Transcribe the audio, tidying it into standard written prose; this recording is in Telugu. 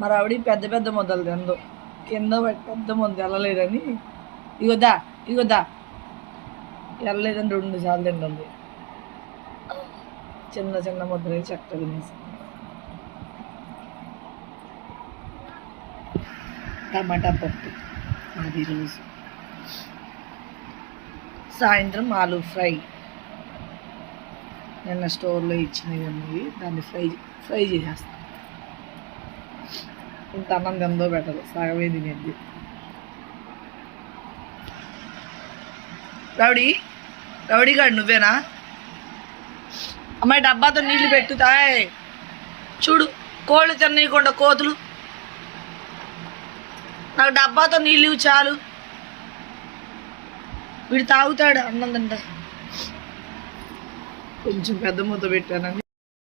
మరి ఆవిడ పెద్ద పెద్ద ముద్దలు తిందో కింద పెద్ద ముద్ద వెళ్ళలేదని ఇగోదా ఇగోదా వెళ్ళలేదని 2 సార్లు తింటుంది. చిన్న చిన్న ముద్దలు చక్కగా తినేసి టమాటా పప్పు అది రోజు సాయంత్రం ఆలూ ఫ్రై నిన్న స్టోర్లో ఇచ్చినవి ఉన్నవి దాన్ని ఫ్రై చేసేస్తాను. ఇంత అన్నం తిందో పెట్టదు సగమే తినేది. రౌడీ గాడు నువ్వేనా? అమ్మాయి డబ్బాతో నీళ్ళు పెట్టుతాయి చూడు. కోళ్ళు తిన్నయకుండా కోతులు. నాకు డబ్బాతో నీళ్ళు చాలు. వీడు తాగుతాడు అన్నం తింటా. కొంచెం పెద్ద మూత పెట్టానని